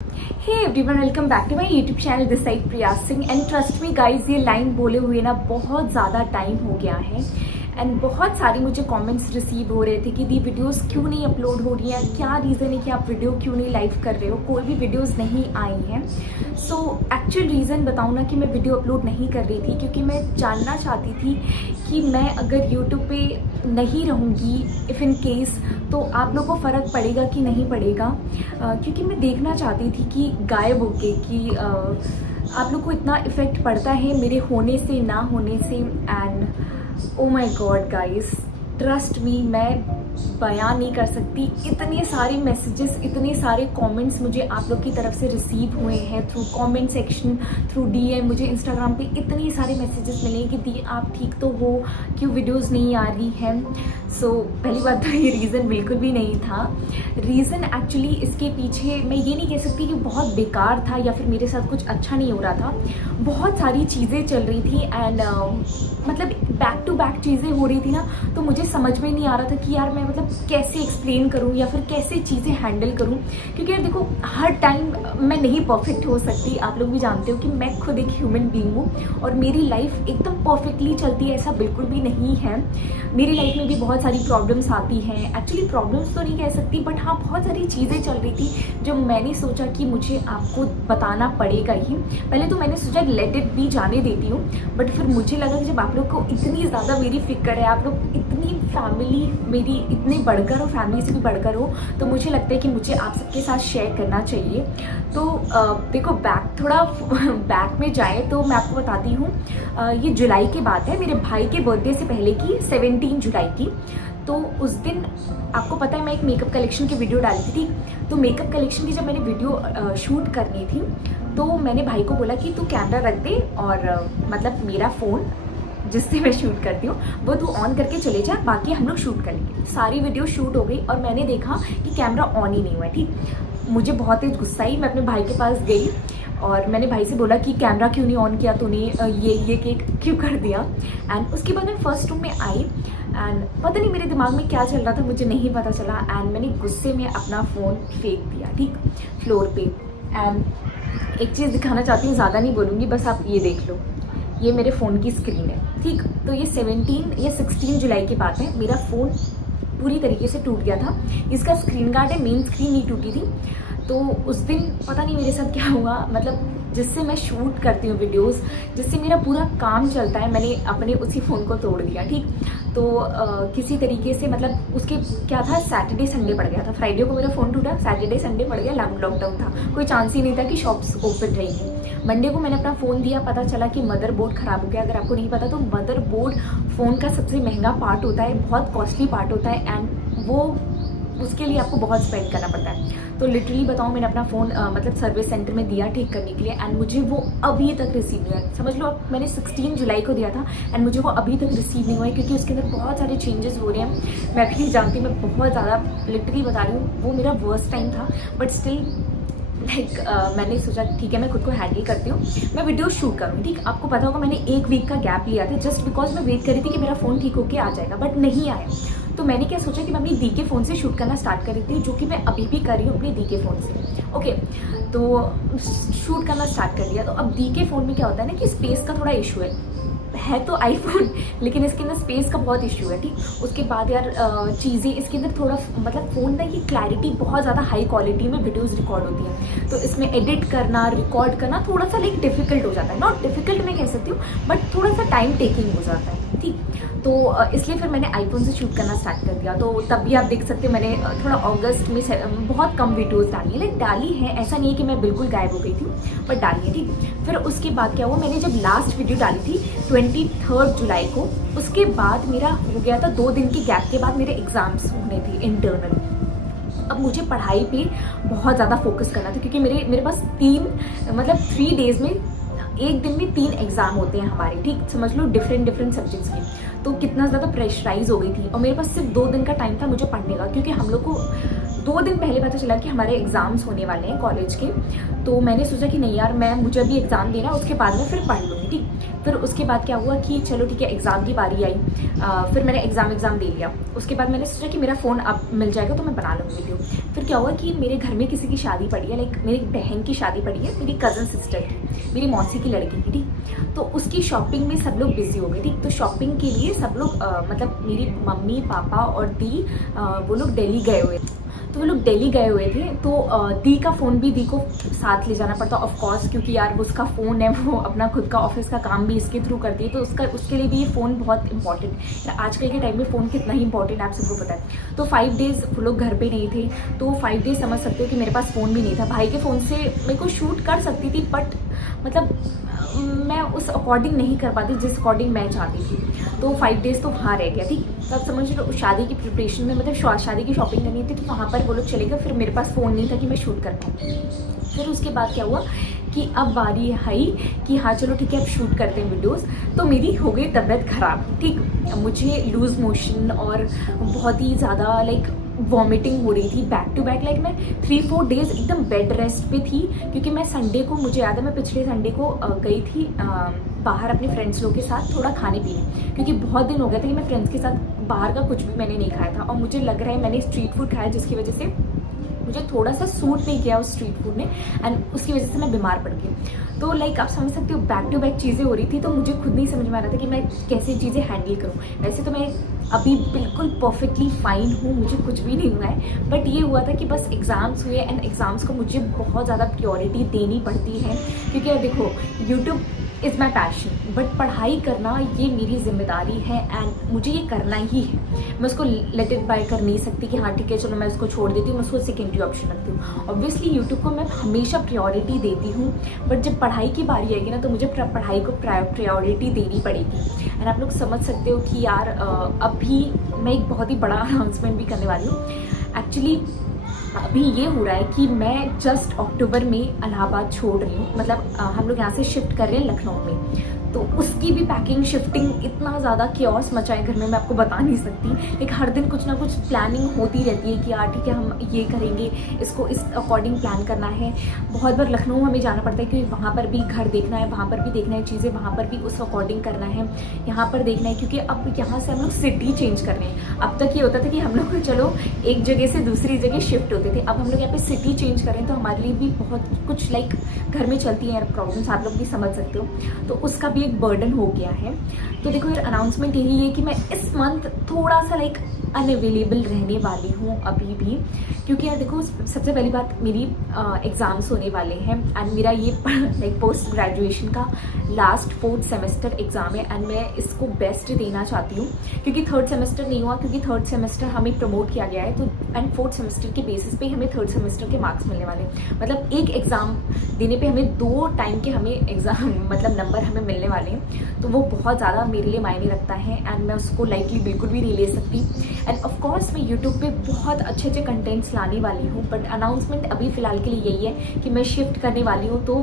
Hey everyone, welcome back to my YouTube channel this side Priya Singh. And trust me guys, ये line बोले हुए ना बहुत ज़्यादा टाइम हो गया है एंड बहुत सारी मुझे कमेंट्स रिसीव हो रहे थे कि दी वीडियोस क्यों नहीं अपलोड हो रही हैं, क्या रीज़न है कि आप वीडियो क्यों नहीं लाइव कर रहे हो, कोई भी वीडियोस नहीं आई हैं। सो एक्चुअल रीज़न बताऊँ ना कि मैं वीडियो अपलोड नहीं कर रही थी क्योंकि मैं जानना चाहती थी कि मैं अगर यूट्यूब पे नहीं रहूँगी इफ़ इन केस तो आप लोगों को फ़र्क पड़ेगा कि नहीं पड़ेगा, क्योंकि मैं देखना चाहती थी कि गायब होके कि आप लोग को इतना इफ़ेक्ट पड़ता है मेरे होने से ना होने से। And oh my God guys, trust me, मैं बयान नहीं कर सकती, इतने सारे मैसेजेस, इतने सारे कमेंट्स मुझे आप लोग की तरफ से रिसीव हुए हैं through comment section, through DM. मुझे इंस्टाग्राम पे इतने सारे मैसेजेस मिले कि दी आप ठीक तो हो, क्यों वीडियोस नहीं आ रही हैं। सो पहली बात तो ये रीज़न बिल्कुल भी नहीं था। रीज़न एक्चुअली इसके पीछे मैं ये नहीं कह सकती कि बहुत बेकार था या फिर मेरे साथ कुछ अच्छा नहीं हो रहा था। बहुत सारी चीज़ें चल रही थी एंड मतलब बैक टू बैक चीज़ें हो रही थी ना, तो मुझे समझ में नहीं आ रहा था कि यार मैं मतलब कैसे एक्सप्लेन करूं या फिर कैसे चीज़ें हैंडल करूं। क्योंकि यार देखो, हर टाइम मैं नहीं परफेक्ट हो सकती, आप लोग भी जानते हो कि मैं खुद एक ह्यूमन बीइंग हूँ और मेरी लाइफ एकदम परफेक्टली चलती है ऐसा बिल्कुल भी नहीं है। मेरी लाइफ में भी बहुत सारी प्रॉब्लम्स आती हैं। एक्चुअली प्रॉब्लम्स तो नहीं कह सकती, बट हाँ बहुत सारी चीज़ें चल रही थी जो मैंने सोचा कि मुझे आपको बताना पड़ेगा ही। पहले तो मैंने सोचा लेट इट बी, जाने देती हूँ, बट फिर मुझे लगा कि जब आप लोग को इतनी ज़्यादा मेरी फिक्र है, आप लोग इतनी फैमिली मेरी इतने बढ़कर हो, फैमिली से भी बढ़कर हो, तो मुझे लगता है कि मुझे आप सबके साथ शेयर करना चाहिए। तो देखो, थोड़ा बैक में जाए तो मैं आपको बताती हूँ। ये जुलाई की बात है, मेरे भाई के बर्थडे से पहले की, 17 जुलाई की। तो उस दिन आपको पता है मैं एक मेकअप कलेक्शन की वीडियो डाली थी। तो मेकअप कलेक्शन की जब मैंने वीडियो शूट करनी थी तो मैंने भाई को बोला कि तू कैमरा रख दे और मतलब मेरा फ़ोन जिससे मैं शूट करती हूँ वो तू ऑन करके चले जा, बाकी हम लोग शूट कर लेंगे। सारी वीडियो शूट हो गई और मैंने देखा कि कैमरा ऑन ही नहीं हुआ। ठीक, मुझे बहुत तेज गुस्सा आई। मैं अपने भाई के पास गई और मैंने भाई से बोला कि कैमरा क्यों नहीं ऑन किया तूने, ये केक क्यों कर दिया। एंड उसके बाद मैं फर्स्ट रूम में आई एंड पता नहीं मेरे दिमाग में क्या चल रहा था, मुझे नहीं पता चला। एंड मैंने गुस्से में अपना फ़ोन फेंक दिया, ठीक, फ्लोर पे। एंड एक चीज़ दिखाना चाहती हूँ, ज़्यादा नहीं बोलूँगी, बस आप ये देख लो, ये मेरे फ़ोन की स्क्रीन है। ठीक, तो ये 17 या 16 जुलाई की बात है। मेरा फ़ोन पूरी तरीके से टूट गया था। इसका स्क्रीन गार्ड है, मेन स्क्रीन नहीं टूटी थी। तो उस दिन पता नहीं मेरे साथ क्या हुआ, मतलब जिससे मैं शूट करती हूँ वीडियोस, जिससे मेरा पूरा काम चलता है, मैंने अपने उसी फ़ोन को तोड़ दिया। ठीक, तो किसी तरीके से मतलब उसके क्या था, सैटरडे संडे पड़ गया था। फ्राइडे को मेरा फ़ोन टूटा, सैटरडे संडे पड़ गया, लॉकडाउन था, कोई चांस ही नहीं था कि शॉप्स ओपन रहेंगी। मंडे को मैंने अपना फ़ोन दिया, पता चला कि मदरबोर्ड ख़राब हो गया। अगर आपको नहीं पता तो मदरबोर्ड फ़ोन का सबसे महंगा पार्ट होता है, बहुत कॉस्टली पार्ट होता है एंड वो उसके लिए आपको बहुत स्पेंड करना पड़ता है। तो लिटरली बताऊँ, मैंने अपना फ़ोन मतलब सर्विस सेंटर में दिया ठीक करने के लिए एंड मुझे वो अभी तक रिसीव नहीं हुआ। समझ लो अब, मैंने 16 जुलाई को दिया था एंड मुझे वो अभी तक रिसीव नहीं हुआ है क्योंकि उसके अंदर बहुत सारे चेंजेस हो रहे हैं। मैं भी जानती हूँ, मैं बहुत ज़्यादा लिटरली बता रही हूँ, वो मेरा वर्स्ट टाइम था, बट स्टिल मैंने सोचा ठीक है मैं खुद को हैंडल करती हूँ, मैं वीडियो शूट करूँ। ठीक, आपको पता होगा मैंने 1 वीक का गैप लिया था जस्ट बिकॉज मैं वेट कर रही थी कि मेरा फ़ोन ठीक होके आ जाएगा, बट नहीं आया। तो मैंने क्या सोचा कि मैं अपनी दी के फ़ोन से शूट करना स्टार्ट कर रही थी, जो कि मैं अभी भी कर रही हूँ अपनी दी के फ़ोन से। ओके, तो शूट करना स्टार्ट कर लिया। तो अब दी के फ़ोन में क्या होता है ना कि स्पेस का थोड़ा इशू है तो आईफोन, लेकिन इसके अंदर स्पेस का बहुत इशू है। ठीक, उसके बाद यार चीज़ें इसके अंदर थोड़ा मतलब फ़ोन का ये क्लैरिटी बहुत ज़्यादा हाई क्वालिटी में वीडियोस रिकॉर्ड होती है, तो इसमें एडिट करना, रिकॉर्ड करना थोड़ा सा लाइक डिफ़िकल्ट हो जाता है। नॉट डिफ़िकल्ट मैं कह सकती हूँ, बट थोड़ा सा टाइम टेकिंग हो जाता है। ठीक, तो इसलिए फिर मैंने आईफोन से शूट करना स्टार्ट कर दिया। तो तब भी आप देख सकते हैं मैंने थोड़ा अगस्त में बहुत कम वीडियोज़ डाली है, लाइक डाली है, ऐसा नहीं है कि मैं बिल्कुल गायब हो गई थी, बट डाली है। ठीक, फिर उसके बाद क्या हुआ, मैंने जब लास्ट वीडियो डाली थी 23 जुलाई को, उसके बाद मेरा हो गया था 2 दिन के गैप के बाद मेरे एग्ज़ाम्स होने थे इंटरनल। अब मुझे पढ़ाई पे बहुत ज़्यादा फोकस करना था क्योंकि मेरे पास 3 डेज़ में, एक दिन में 3 एग्ज़ाम होते हैं हमारे। ठीक, समझ लो डिफरेंट सब्जेक्ट्स के। तो कितना ज़्यादा प्रेशराइज हो गई थी और मेरे पास सिर्फ 2 दिन का टाइम था मुझे पढ़ने का, क्योंकि हम लोग को 2 दिन पहले पता चला कि हमारे एग्ज़ाम्स होने वाले हैं कॉलेज के। तो मैंने सोचा कि नहीं यार, मुझे अभी एग्ज़ाम देना, उसके बाद में फिर पढ़ लूँगी, ठीक। फिर उसके बाद क्या हुआ कि चलो ठीक है, एग्ज़ाम की बारी आई। फिर मैंने एग्ज़ाम दे लिया। उसके बाद मैंने सोचा कि मेरा फ़ोन अब मिल जाएगा तो मैं बना लूँगी वीडियो। फिर क्या हुआ कि मेरे घर में किसी की शादी पड़ी है, लाइक मेरी बहन की शादी पड़ी है, मेरी कज़न सिस्टर की, मेरी मौसी की लड़की की, ठीक। तो उसकी शॉपिंग में सब लोग बिजी हो गए, ठीक। तो शॉपिंग के लिए सब लोग मतलब मेरी मम्मी पापा और दी वो लोग दिल्ली गए हुए। तो वो लोग दिल्ली गए हुए थे। तो दी का फ़ोन भी दी को साथ ले जाना पड़ता ऑफ कोर्स, क्योंकि यार उसका फ़ोन है, वो अपना खुद का ऑफिस का काम भी इसके थ्रू करती है। तो उसके लिए भी ये फ़ोन बहुत इंपॉर्टेंट है। आजकल के टाइम में फ़ोन कितना ही इंपॉर्टेंट आप सबको पता है। तो 5 डेज़ वो लोग घर पे नहीं थे। तो 5 डेज़ समझ सकते हो कि मेरे पास फ़ोन भी नहीं था। भाई के फ़ोन से मेरे को शूट कर सकती थी, बट मतलब मैं उस अकॉर्डिंग नहीं कर पाती जिस अकॉर्डिंग मैं चाहती थी। तो 5 डेज़ तो वहाँ रह गया, ठीक। तब समझ लो शादी की प्रिपरेशन में, मतलब शादी की शॉपिंग करनी थी, तो वहाँ पर वो लोग चले गए। फिर मेरे पास फ़ोन नहीं था कि मैं शूट कर पाऊँ। फिर उसके बाद क्या हुआ कि अब बारी आई कि हाँ चलो ठीक है, अब शूट करते हैं वीडियोस। तो मेरी हो गई तबीयत ख़राब, ठीक। मुझे लूज़ मोशन और बहुत ही ज़्यादा लाइक वॉमिटिंग हो रही थी बैक टू बैक। लाइक मैं 3-4 डेज़ एकदम बेड रेस्ट पे थी, क्योंकि मैं संडे को, मुझे याद है मैं पिछले संडे को गई थी बाहर अपने फ्रेंड्स लोग के साथ थोड़ा खाने पीने, क्योंकि बहुत दिन हो गया था कि मैं फ्रेंड्स के साथ बाहर का कुछ भी मैंने नहीं खाया था। और मुझे लग रहा है मैंने स्ट्रीट फूड खाया, जिसकी वजह से मुझे थोड़ा सा सूट नहीं किया उस स्ट्रीट फूड ने, एंड उसकी वजह से मैं बीमार पड़ गई। तो लाइक आप समझ सकते हो, बैक टू बैक चीज़ें हो रही थी। तो मुझे खुद नहीं समझ में आ रहा था कि मैं कैसे चीज़ें हैंडल करूँ। वैसे तो मैं अभी बिल्कुल परफेक्टली फाइन हूँ, मुझे कुछ भी नहीं हुआ है। बट ये हुआ था कि बस एग्ज़ाम्स हुए, एंड एग्ज़ाम्स को मुझे बहुत ज़्यादा प्रायोरिटी देनी पड़ती है, क्योंकि देखो YouTube is my passion, but पढ़ाई करना ये मेरी जिम्मेदारी है, एंड मुझे ये करना ही है। मैं उसको लेट इट बाय कर नहीं सकती कि हाँ ठीक है चलो मैं उसको छोड़ देती हूँ, मैं उसको सेकेंडरी ऑप्शन रखती हूँ। ऑब्वियसली यूट्यूब को मैं हमेशा प्रायोरिटी देती हूँ, बट जब पढ़ाई की बारी आएगी ना, तो मुझे पढ़ाई को प्रायोरिटी देनी पड़ेगी। एंड आप लोग समझ सकते हो कि यार अभी मैं एक बहुत ही बड़ा अनाउंसमेंट भी करने वाली हूँ। एक्चुअली अभी ये हो रहा है कि मैं जस्ट अक्टूबर में इलाहाबाद छोड़ रही हूँ, मतलब हम लोग यहाँ से शिफ्ट कर रहे हैं लखनऊ में। तो उसकी भी पैकिंग शिफ्टिंग इतना ज़्यादा क्योस मचा है घर में, मैं आपको बता नहीं सकती। लेकिन हर दिन कुछ ना कुछ प्लानिंग होती रहती है कि यार ठीक है हम ये करेंगे, इसको इस अकॉर्डिंग प्लान करना है। बहुत बार लखनऊ हमें जाना पड़ता है क्योंकि वहाँ पर भी घर देखना है, वहाँ पर भी देखना है चीज़ें, वहाँ पर भी उस अकॉर्डिंग करना है, यहाँ पर देखना है, क्योंकि अब यहाँ से हम लोग सिटी चेंज कर रहे हैं। अब तक ये होता था कि हम लोग चलो एक जगह से दूसरी जगह शिफ्ट होते थे, अब हम लोग यहाँ पे सिटी चेंज कर रहे हैं। तो हमारे लिए भी बहुत कुछ लाइक घर में चलती हैं प्रॉब्लम्स, आप लोग भी समझ सकते हो। तो उसका भी एक बर्डन हो गया है। तो देखो यार अनाउंसमेंट यही है कि मैं इस मंथ थोड़ा सा लाइक अनअवेलेबल रहने वाली हूँ अभी भी, क्योंकि यार देखो सबसे पहली बात मेरी एग्ज़ाम्स होने वाले हैं, एंड मेरा ये लाइक पोस्ट ग्रेजुएशन का लास्ट 4th सेमेस्टर एग्ज़ाम है, एंड मैं इसको बेस्ट देना चाहती हूँ। क्योंकि 3rd सेमेस्टर नहीं हुआ, क्योंकि 3rd सेमेस्टर हमें प्रमोट किया गया है, तो एंड 4th सेमेस्टर के बेसिस पे हमें 3rd सेमेस्टर के मार्क्स मिलने वाले हैं। मतलब एक एग्ज़ाम देने पे हमें 2 टाइम के हमें एग्ज़ाम मतलब नंबर हमें मिलने वाले हैं। तो वो बहुत ज़्यादा मेरे लिए मायने रखता है, एंड मैं उसको लाइटली बिल्कुल भी नहीं ले सकती। एंड ऑफ कोर्स मैं यूट्यूब पे बहुत अच्छे अच्छे कंटेंट्स लाने वाली हूँ, बट अनाउंसमेंट अभी फ़िलहाल के लिए यही है कि मैं शिफ्ट करने वाली हूँ। तो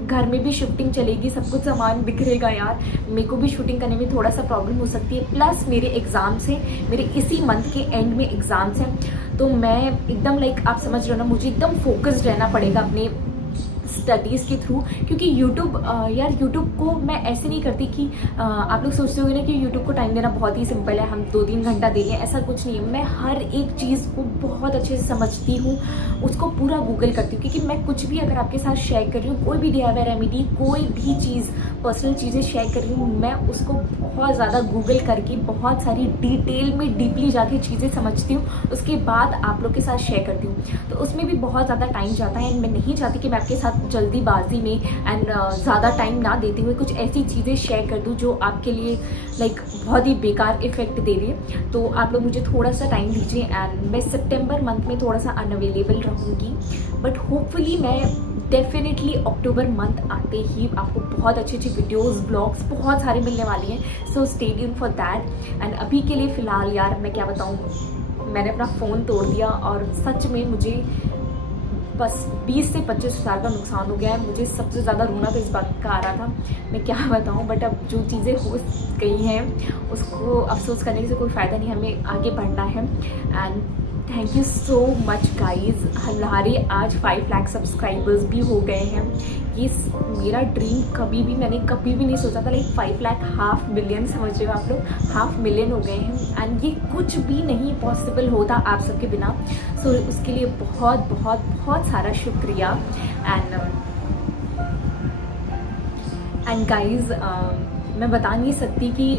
घर में भी शिफ्टिंग चलेगी, सब कुछ सामान बिखरेगा यार, मेरे को भी शूटिंग करने में थोड़ा सा प्रॉब्लम हो सकती है। प्लस मेरे एग्ज़ाम्स हैं, मेरे इसी मंथ के एंड में एग्ज़ाम्स हैं। तो मैं एकदम लाइक आप समझ रहे हो ना, मुझे एकदम फोकस्ड रहना पड़ेगा अपने स्टडीज़ के थ्रू, क्योंकि यूट्यूब यार यूट्यूब को मैं ऐसे नहीं करती कि आप लोग सोचते होंगे ना कि यूट्यूब को टाइम देना बहुत ही सिंपल है, हम 2-3 घंटा देंगे, ऐसा कुछ नहीं है। मैं हर एक चीज़ को बहुत अच्छे से समझती हूँ, उसको पूरा गूगल करती हूँ, क्योंकि मैं कुछ भी अगर आपके साथ शेयर कर रही हूँ, कोई भी DIY रेमेडी, कोई भी चीज़ पर्सनल चीज़ें शेयर कर रही हूँ, मैं उसको बहुत ज़्यादा गूगल करके बहुत सारी डिटेल में डीपली जाके चीज़ें समझती हूँ, उसके बाद आप लोग के साथ शेयर करती हूँ। तो उसमें भी बहुत ज़्यादा टाइम जाता है, एंड मैं नहीं चाहती कि मैं आपके साथ जल्दीबाजी में एंड ज़्यादा टाइम ना देते हुए कुछ ऐसी चीज़ें शेयर कर दूँ जो आपके लिए लाइक बहुत ही बेकार इफेक्ट दे रही है। तो आप लोग मुझे थोड़ा सा टाइम दीजिए, एंड मैं सितंबर मंथ में थोड़ा सा अनअवेलेबल रहूँगी, बट होपफुली मैं डेफिनेटली अक्टूबर मंथ आते ही आपको बहुत अच्छी अच्छी वीडियोस ब्लॉग्स बहुत सारे मिलने वाली हैं। So stay tuned for that. And अभी के लिए फ़िलहाल यार मैं क्या बताऊँ, मैंने अपना फ़ोन तोड़ दिया, और सच में मुझे बस 20 से 25 हज़ार का नुकसान हो गया है। मुझे सबसे ज़्यादा रोना तो इस बात का आ रहा था, मैं क्या बताऊँ। बट अब जो चीज़ें हो गई हैं उसको अफसोस करने से कोई फ़ायदा नहीं, हमें आगे बढ़ना है। And thank you so much guys. हमारे आज 5 लाख सब्सक्राइबर्स भी हो गए हैं। ये मेरा ड्रीम मैंने कभी भी नहीं सोचा था। लाइक 5 लाख, 500,000 मिलियन, समझ रहे हो आप लोग, 500,000 मिलियन हो गए हैं। एंड ये कुछ भी नहीं पॉसिबल होता आप सबके बिना। सो उसके लिए बहुत बहुत बहुत सारा शुक्रिया। एंड गाइज मैं बता नहीं सकती कि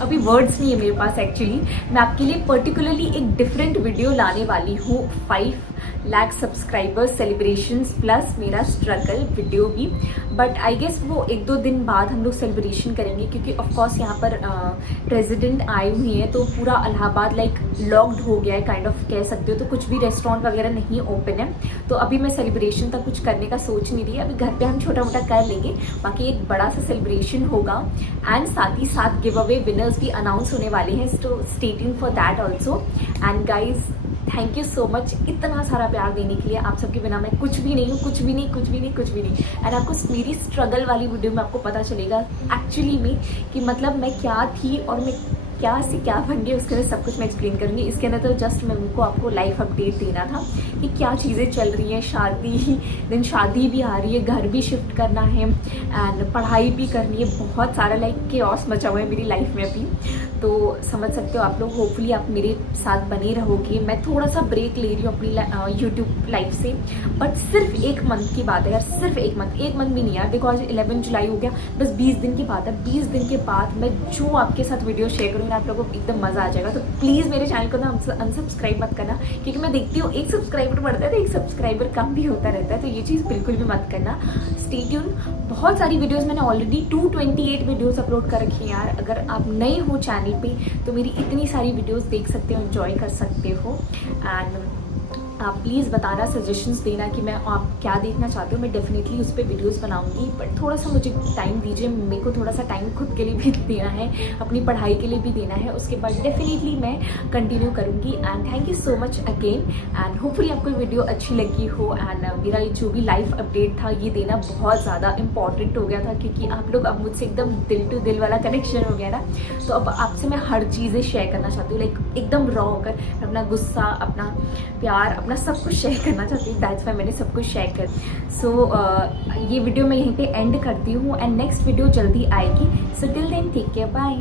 अभी वर्ड्स नहीं है मेरे पास। एक्चुअली मैं आपके लिए पर्टिकुलरली एक डिफरेंट वीडियो लाने वाली हूँ। 5 लाख सब्सक्राइबर्स सेलिब्रेशंस प्लस मेरा स्ट्रगल वीडियो भी। बट आई गेस वो 1-2 दिन बाद हम लोग सेलिब्रेशन करेंगे, क्योंकि ऑफकोर्स यहाँ पर प्रेसिडेंट आए हुए हैं, तो पूरा इलाहाबाद लाइक लॉक्ड हो गया है, काइंड ऑफ कह सकते हो। तो कुछ भी रेस्टोरेंट वगैरह नहीं ओपन है। तो अभी मैं सेलिब्रेशन तक कुछ करने का सोच नहीं रही। अभी घर पे हम छोटा मोटा कर लेंगे, बाकी एक बड़ा सा सेलिब्रेशन होगा। एंड साथ ही साथ गिव अवे विनर्स भी अनाउंस होने वाले हैं, तो stay tuned for that also. And guys thank you so much इतना सारा प्यार देने के लिए। आप सबके बिना मैं कुछ भी नहीं हूँ, कुछ भी नहीं। एंड आपको मेरी स्ट्रगल वाली वीडियो में आपको पता चलेगा एक्चुअली में कि मतलब मैं क्या थी और मैं क्या से क्या बन गई। उसके अंदर सब कुछ मैं एक्सप्लेन करूँगी। इसके अंदर तो जस्ट मैं उनको आपको लाइफ अपडेट देना था कि क्या चीज़ें चल रही हैं। शादी भी आ रही है, घर भी शिफ्ट करना है एंड पढ़ाई भी करनी है। बहुत सारा लाइक केओस मचा हुआ है मेरी लाइफ में अभी, तो समझ सकते हो आप लोग। होपफुली आप मेरे साथ बने रहोगे। मैं थोड़ा सा ब्रेक ले रही हूँ अपनी यूट्यूब लाइफ से, बट सिर्फ 1 मंथ की बात है यार, सिर्फ 1 मंथ भी नहीं यार। देखो आज 11 जुलाई हो गया, बस 20 दिन की बात है। 20 दिन के बाद मैं जो आपके साथ वीडियो शेयर करूँगी आप लोगों को एकदम मज़ा आ जाएगा। तो प्लीज़ मेरे चैनल को ना अनसब्सक्राइब मत करना, क्योंकि मैं देखती हूँ 1 सब्सक्राइबर बढ़ता है तो 1 सब्सक्राइबर कम भी होता रहता है। तो ये चीज़ बिल्कुल भी मत करना। Stay tune. बहुत सारी वीडियोस मैंने ऑलरेडी 228 वीडियोस अपलोड कर रखी हैं यार। अगर आप नए हो चैनल पे तो मेरी इतनी सारी वीडियोस देख सकते हो, एंजॉय कर सकते हो। एंड आप प्लीज़ बताना, सजेशंस देना कि मैं आप क्या देखना चाहते हो। मैं डेफिनेटली उस पर वीडियोस बनाऊंगी, बट थोड़ा सा मुझे टाइम दीजिए। मेरे को थोड़ा सा टाइम खुद के लिए भी देना है, अपनी पढ़ाई के लिए भी देना है। उसके बाद डेफिनेटली मैं कंटिन्यू करूंगी। And thank you so much again. And hopefully आपको वीडियो अच्छी लगी हो। एंड मेरा ये जो भी लाइफ अपडेट था ये देना बहुत ज़्यादा इंपॉर्टेंट हो गया था, क्योंकि आप लोग अब मुझसे एकदम दिल टू दिल वाला कनेक्शन हो गया ना। तो अब आपसे मैं हर चीज़ें शेयर करना चाहती हूँ, लाइक एकदम रॉ होकर। अपना गुस्सा, अपना प्यार, अपना सब कुछ शेयर करना चाहती हूँ। दैट्स वाई मैंने सब कुछ शेयर कर। सो ये वीडियो मैं यहीं पे एंड करती हूँ एंड नेक्स्ट वीडियो जल्दी आएगी। So till then take care, bye.